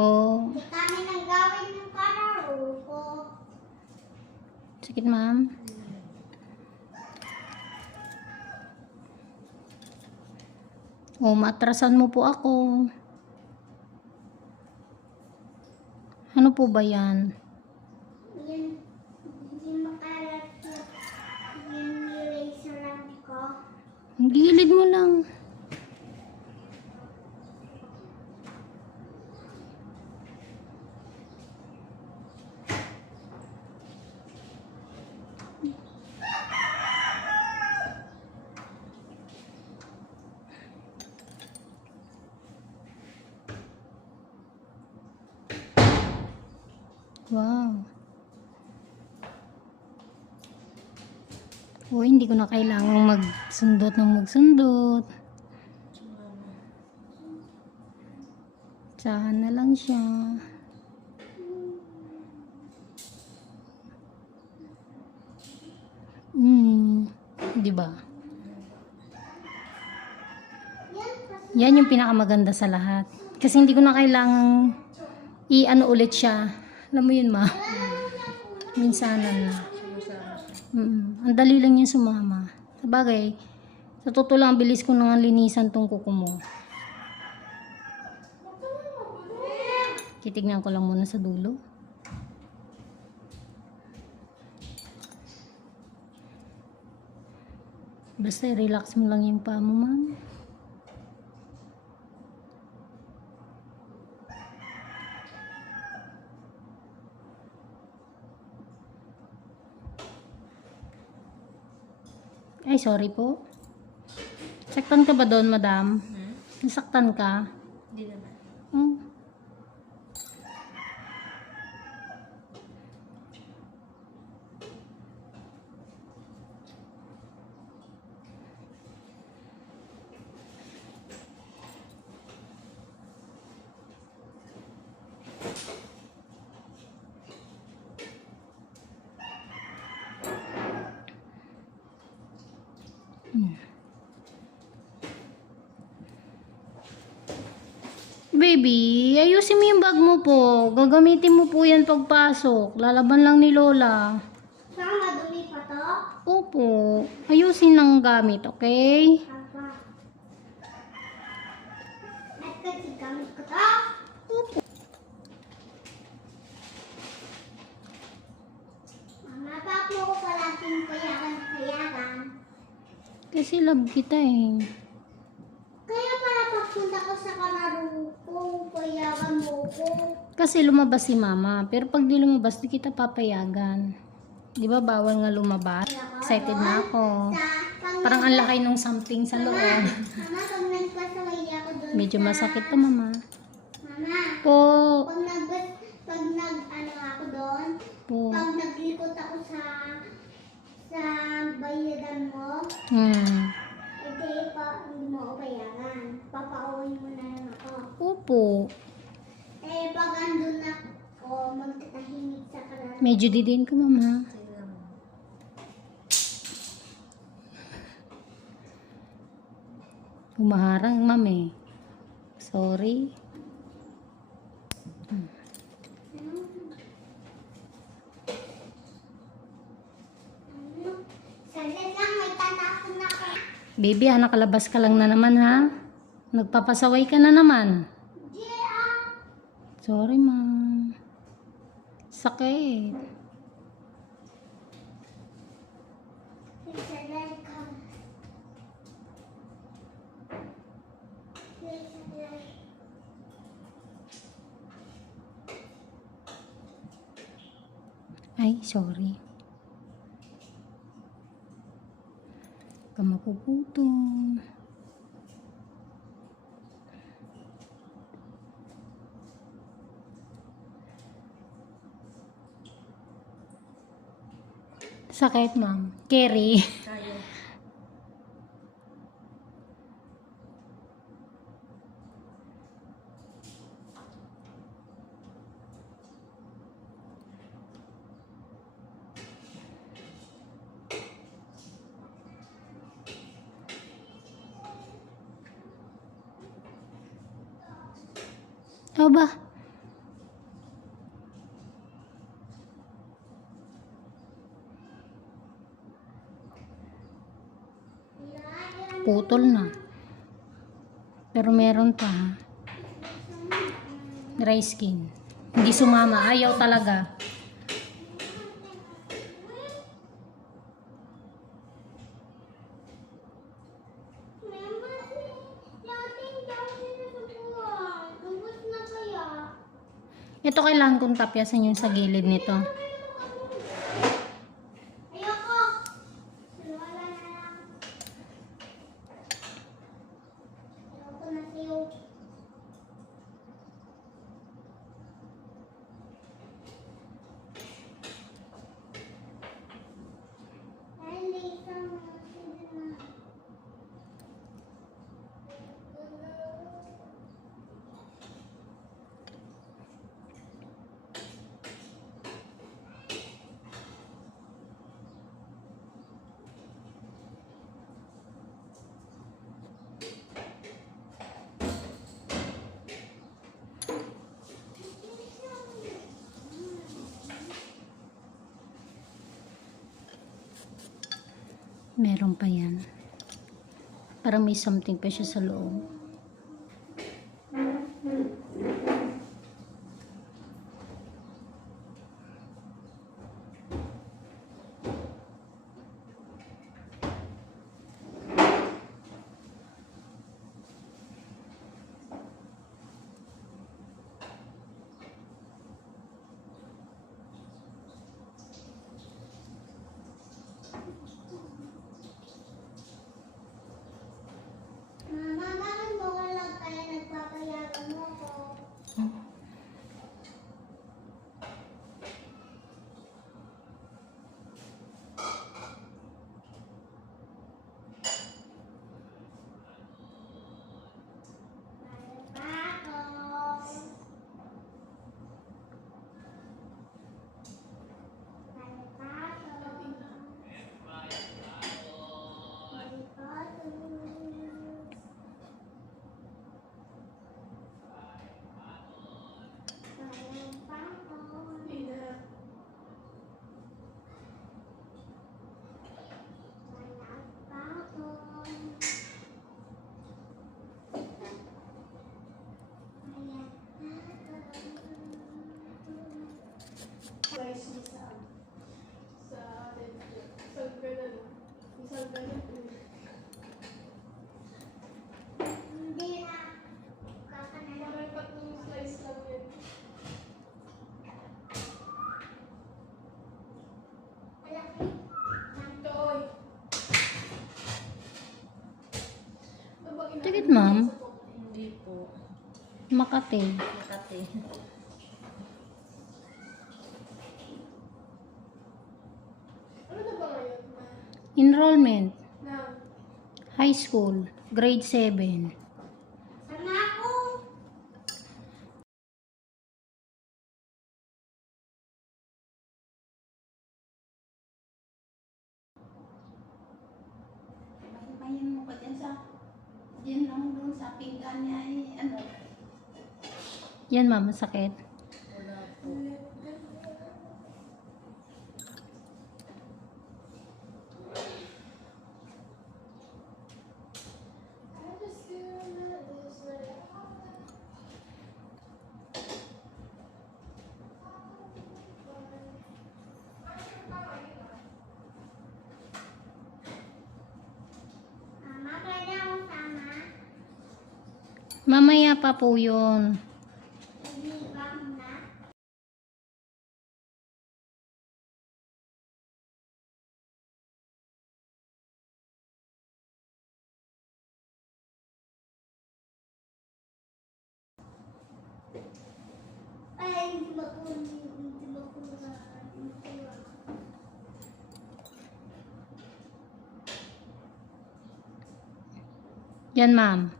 Po. Kami nang gawin ng kararo ko. Sakit, ma'am. O, matrasan mo po ako. Ano po ba yan? Yan, hindi makalat yung eraseran ko. Gilid mo lang. O, hindi ko na kailangang magsundot ng magsundot. Tsahan na lang siya. Hmm, di ba? Yan yung pinakamaganda sa lahat. Kasi hindi ko na kailangang i-ano ulit siya. Alam mo yun, ma? Minsanan na. Mm, ang dali lang yung sumama. Sabagay, sa totoo lang, ang bilis ko nang linisan tong kuko mo. Titignan ko lang muna sa dulo. Basta relax mo lang yung paa mo, ma'am. Ay, sorry po. Saktan ka ba doon, madam? Hmm? Nasaktan ka? Hindi naman. Hmm. Baby, ayusin mo yung bag mo po. Gagamitin mo po yan pagpasok. Lalaban lang ni Lola. saan madumi pa to? Opo. Ayusin lang gamit, okay? Apa. At kasi gamit ko to. Mama, pa po ko palaging payagan-payagan. Kasi love kita eh. Kaya para pagpunta ko sa kararo ko, payagan mo ko. Kasi lumabas si mama. Pero pag di lumabas, di kita papayagan. Di ba bawal nga lumabas? Excited na ako. Pag Parang ang lakay nung something sa loob. Mama, pag nagpasaway ako doon Medyo sa... masakit to, mama. Mama, Po. pag nag pag nag ano ako doon, Po. pag naglikot ako sa sa bayadan mo, Hmm. edi pa hindi mo bayaran. Papauwi mo na lang ako. Opo. Eh pag andun na ako, magtatahimik sa kanan. Medyo didin ko, mama. Humaharang, ma'am eh. Sorry. Ano? Saglit lang, may tatapon na ako. Baby, ah, nakalabas ka lang na naman ha. Nagpapasaway ka na naman. Sorry, ma'am. Sakit. Ay, sorry. Ka mapuputong. Sakit, ma'am. Kerry. Kaya. Aba. Putol na. Pero meron pa. Dry skin. Hindi sumama. Ayaw talaga. Ito kailangan kong tapyasan yung sa gilid nito. Meron pa yan. Parang may something pa siya sa loob. Mama, bakit mo ka lang kaya nagpapayagan mo ko? Rice niya sa sa atin. Sa ganun. Sa ganun. Hindi na. Kakanalan. Parang tatlong slice lang yun. Malaki. Ito, oy. Ano ba Tikit, ma'am. Hindi po. Makati. Makati. Ano na ba ngayon? Ma? Enrollment. High school. Grade 7. Sama ako. Mahimayin mo pa dyan sa... Diyan lang doon sa pinggan niya ay ano. Yan ma'am, masakit. Mamaya pa po yun. Ay, hindi na. Yan ma'am.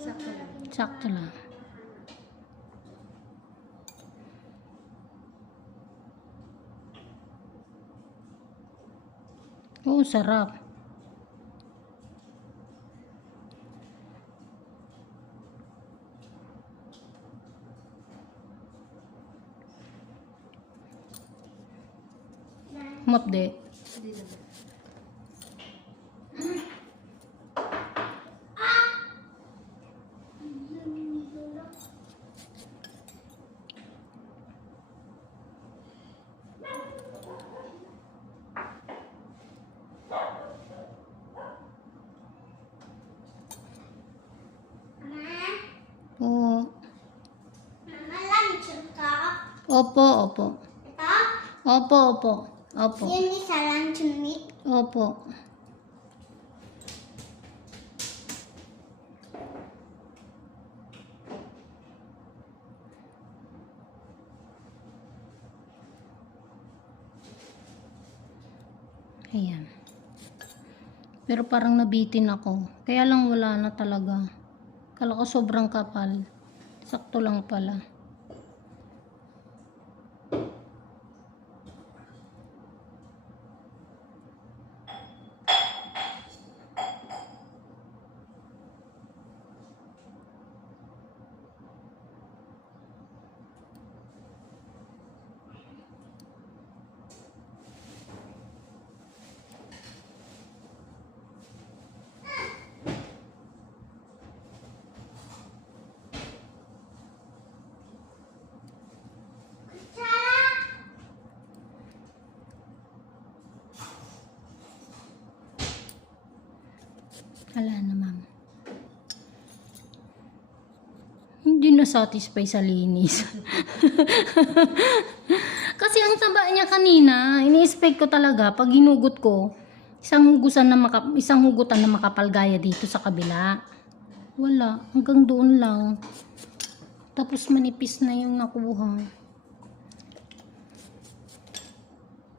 Ko na. Sakto lang. Oo, sarap. Mapde. Hindi na. Opo, opo. Ito? Opo, opo. Opo. Yun isa luncheon meat. Opo. Ayan. Pero parang nabitin ako. Kaya lang wala na talaga. Kala ko sobrang kapal. Sakto lang pala. Wala na, ma'am. Hindi na satisfy sa linis. Kasi ang taba niya kanina, ini-expect ko talaga, pag hinugot ko, isang hugusan na maka, isang hugutan na makapal gaya dito sa kabila. Wala, hanggang doon lang. Tapos manipis na yung nakuha.